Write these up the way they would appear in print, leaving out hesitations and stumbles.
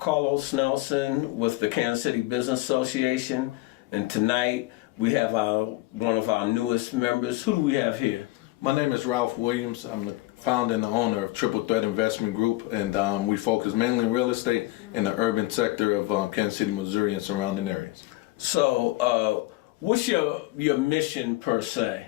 Carlos Nelson with the Kansas City Business Association, and tonight we have one of our newest members. Who do we have here? My name is Ralph Williams. I'm the founder and the owner of Triple Threat Investment Group, and we focus mainly in real estate in the urban sector of Kansas City, Missouri, and surrounding areas. So, what's your mission per se?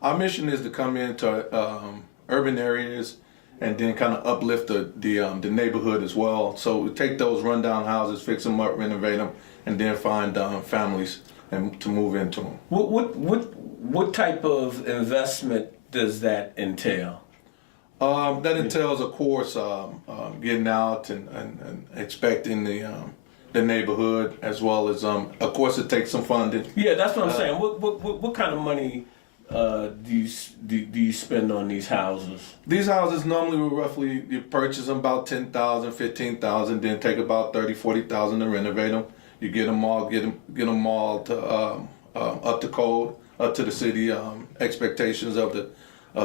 Our mission is to come into urban areas and then kind of uplift the neighborhood as well. So we take those rundown houses, fix them up, renovate them, and then find families and to move into them. What type of investment does that entail? That entails, of course, getting out and inspecting the neighborhood, as well as, of course, it takes some funding. Yeah, that's what I'm saying. What kind of money do you spend on these houses? These houses normally you purchase them about $10,000, $15,000, then take about $30,000, $40,000 to renovate them. You get them all to up to code, up to the city expectations of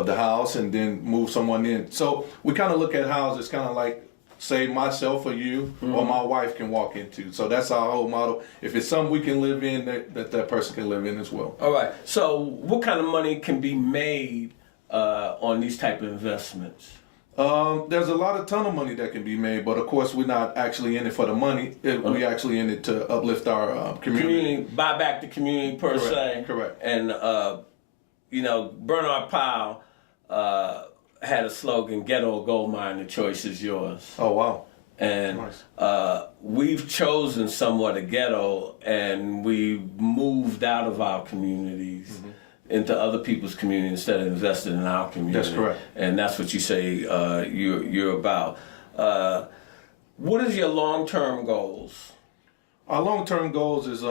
the house, and then move someone in. So we kind of look at houses kind of like, say, myself or you or my wife can walk into. So that's our whole model. If it's something we can live in, that person can live in as well. All right. So what kind of money can be made on these type of investments? There's a ton of money that can be made, but of course we're not actually in it for the money. We actually in it to uplift our community. Buy back the community per se. Correct. And Bernard Powell had a slogan: "Ghetto gold mine, the choice is yours." Oh wow! And nice. We've chosen somewhat a ghetto, and we moved out of our communities into other people's community instead of investing in our community. That's correct. And that's what you say you're about. What is your long-term goals? Our long-term goals is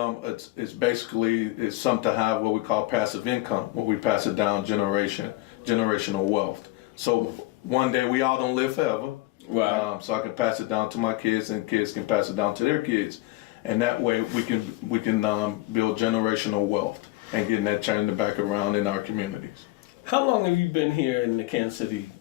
it's basically something to have what we call passive income, where we pass it down generational wealth. So one day we all don't live forever. Right. So I can pass it down to my kids, and kids can pass it down to their kids, and that way we can build generational wealth and getting that turned back around in our communities. How long have you been here in the Kansas City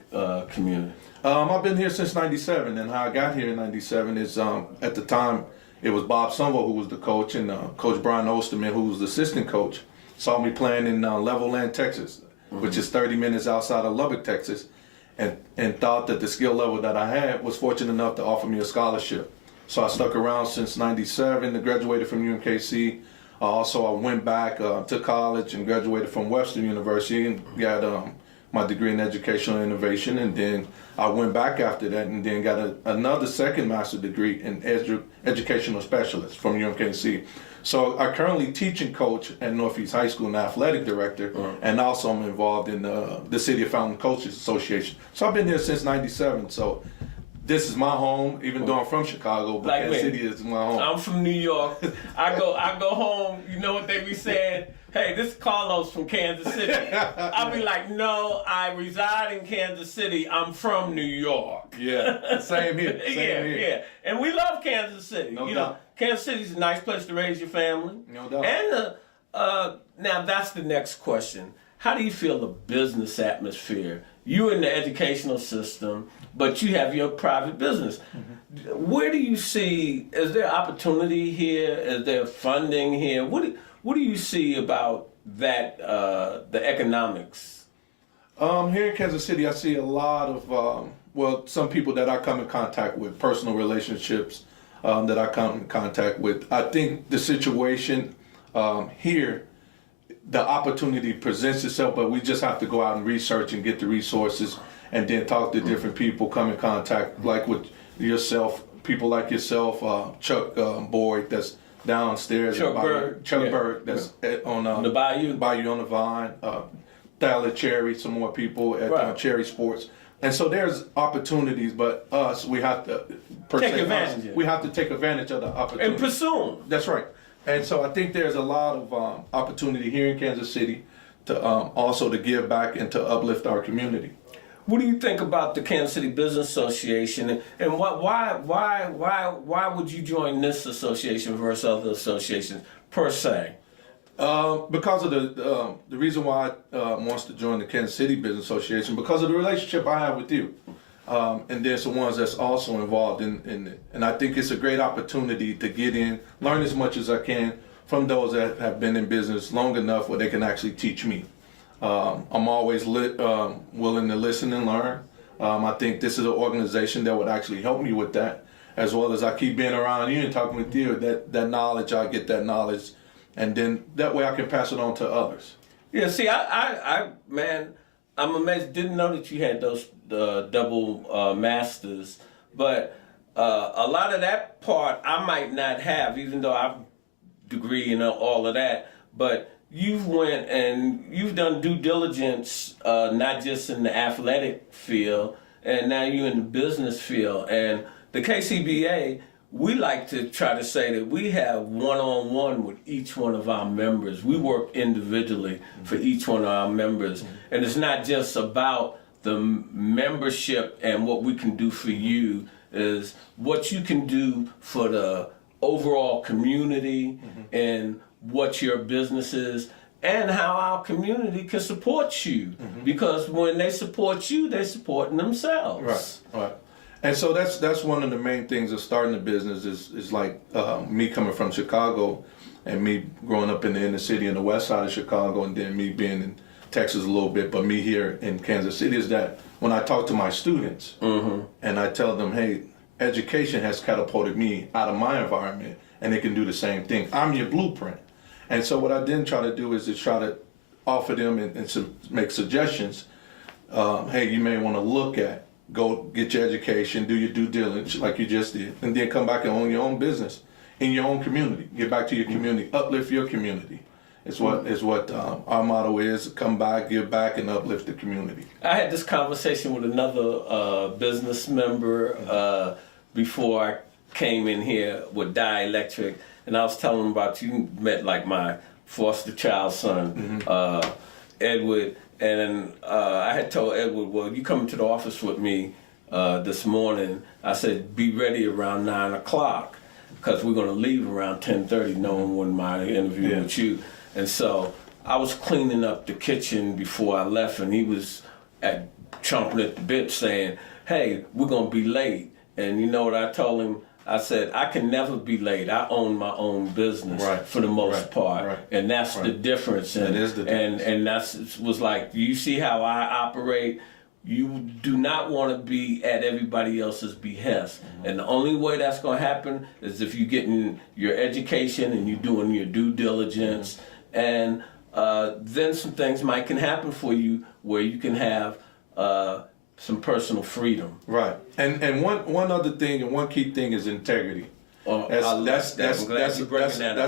community? I've been here since '97, and how I got here in '97 is at the time it was Bob Sumbo who was the coach, and Coach Brian Osterman, who was the assistant coach, saw me playing in Levelland, Texas, which is 30 minutes outside of Lubbock, Texas, and thought that the skill level that I had was fortunate enough to offer me a scholarship. So I stuck around since '97, I graduated from UMKC. Also, I went back to college and graduated from Western University and got my degree in educational innovation. And then I went back after that and then got another second master's degree in educational specialist from UMKC. So I currently teach and coach at Northeast High School and athletic director, and also I'm involved in the City of Fountain Coaches Association. So I've been here since '97. So this is my home, even though I'm from Chicago, but Like Kansas me. City is my home. I'm from New York. I go home. You know what they be saying? Hey, this is Carlos from Kansas City. I'll be like, no, I reside in Kansas City. I'm from New York. Yeah, same here. Same here. Yeah. And we love Kansas City. No doubt. Kansas City's a nice place to raise your family. No doubt. And now that's the next question. How do you feel the business atmosphere? You're in the educational system, but you have your private business. Where do you see, is there opportunity here? Is there funding here? What do you see about that, the economics? Here in Kansas City, I see a lot of, some people that I come in contact with, personal relationships that I come in contact with. I think the situation here, the opportunity presents itself, but we just have to go out and research and get the resources and then talk to different people, come in contact, like with yourself, people like yourself, Chuck Boyd, that's downstairs. Chuck Bird. Bird, that's on The Bayou. Bayou on the Vine. Tyler Cherry, some more people at Cherry Sports. And so there's opportunities, but us, we have to we have to take advantage of the opportunity. And pursue them. That's right. And so I think there's a lot of opportunity here in Kansas City to also to give back and to uplift our community. What do you think about the Kansas City Business Association, and why would you join this association versus other associations per se? Because of the reason why I wants to join the Kansas City Business Association, because of the relationship I have with you. and there's the ones that's also involved in it. And I think it's a great opportunity to get in, learn as much as I can from those that have been in business long enough where they can actually teach me. I'm always willing to listen and learn. I think this is an organization that would actually help me with that, as well as I keep being around you and talking with you. That knowledge, I get that knowledge, and then that way I can pass it on to others. Yeah, see, man, I'm amazed. Didn't know that you had those double masters, but a lot of that part I might not have, even though I've degree and all of that. But you've went and you've done due diligence, not just in the athletic field, and now you're in the business field. And the KCBA, we like to try to say that we have one-on-one with each one of our members. We work individually for each one of our members. And it's not just about the membership and what we can do for you, is what you can do for the overall community and what your business is, and how our community can support you. Because when they support you, they're supporting themselves. Right. And so that's one of the main things of starting a business is like me coming from Chicago and me growing up in the inner city in the west side of Chicago, and then me being in Texas a little bit, but me here in Kansas City, is that when I talk to my students and I tell them, hey, education has catapulted me out of my environment, and they can do the same thing. I'm your blueprint. And so what I then try to do is to try to offer them and make suggestions. Hey, you may want to look at, go get your education, do your due diligence like you just did, and then come back and own your own business in your own community. Get back to your community, uplift your community. Is what our motto is: come back, give back, and uplift the community. I had this conversation with another business member before I came in here with Dielectric, and I was telling him about you met like my foster child son, Edward, and I had told Edward, well, you come to the office with me this morning. I said, be ready around 9 o'clock because we're going to leave around 10:30, knowing when my interview with you. And so I was cleaning up the kitchen before I left, and he was chomping at the bit saying, hey, we're going to be late. And you know what I told him? I said, I can never be late. I own my own business for the most part. And that's the difference. And, that is the difference. And that's was like, you see how I operate? You do not want to be at everybody else's behest. And the only way that's going to happen is if you're getting your education and you're doing your due diligence. And then some things can happen for you where you can have some personal freedom. Right. And one other thing, and one key thing is integrity. That's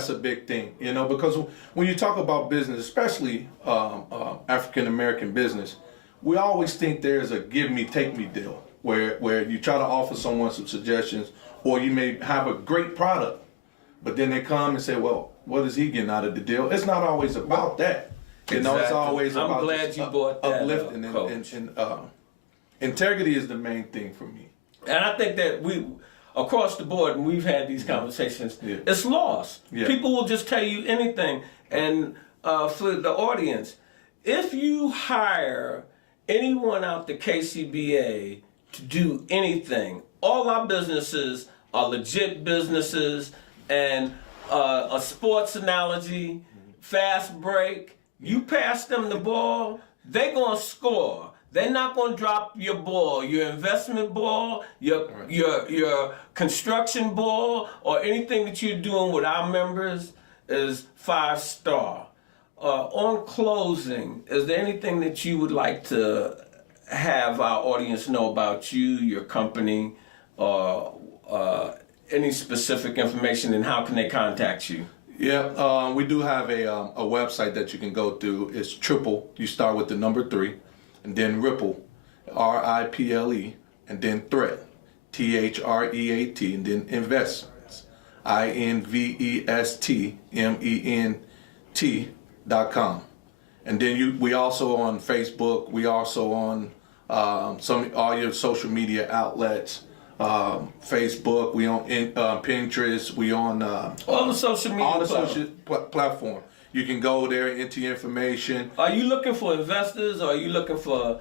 a big thing, you know, because when you talk about business, especially African American business, we always think there's a give me, take me deal where you try to offer someone some suggestions, or you may have a great product, but then they come and say, well, what is he getting out of the deal? It's not always about that. You know, it's always about I'm glad you brought that uplifting up, and integrity is the main thing for me. And I think that we, across the board, and we've had these conversations, it's lost. People will just tell you anything. And for the audience, if you hire anyone out the KCBA to do anything, all our businesses are legit businesses, and a sports analogy, fast break, you pass them the ball, they're going to score. They're not going to drop your ball, your investment ball, your construction ball, or anything that you're doing with our members is 5-star. On closing, is there anything that you would like to have our audience know about you, your company, or any specific information, and how can they contact you? Yeah, we do have a website that you can go to. It's triple. You start with the number 3, and then Ripple, RIPLE, and then Threat, THREAT, and then Investments, INVESTMENT.com. And then we also on Facebook. We also on all your social media outlets. Facebook, we on Pinterest, we on all the social media platform. You can go there and enter your information. Are you looking for investors, or are you looking for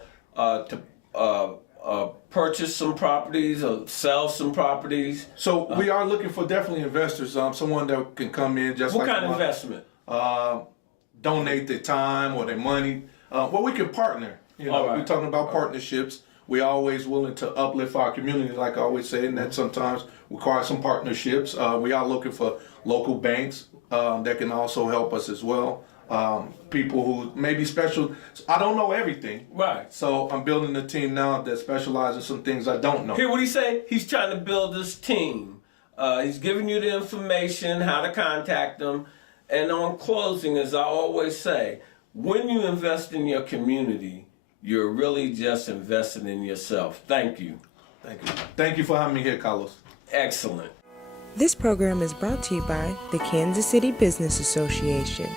purchase some properties or sell some properties? So we are looking for definitely investors, someone that can come in just What like kind of investment? Donate their time or their money. Well, we can partner. All right. We're talking about partnerships. We're always willing to uplift our community, like I always say, and that sometimes requires some partnerships. We are looking for local banks that can also help us as well. People who may be special. I don't know everything. Right. So I'm building a team now that specializes in some things I don't know. Hear what he say? He's trying to build this team. He's giving you the information, how to contact them. And on closing, as I always say, when you invest in your community, you're really just investing in yourself. Thank you. Thank you. Thank you for having me here, Carlos. Excellent. This program is brought to you by the Kansas City Business Association.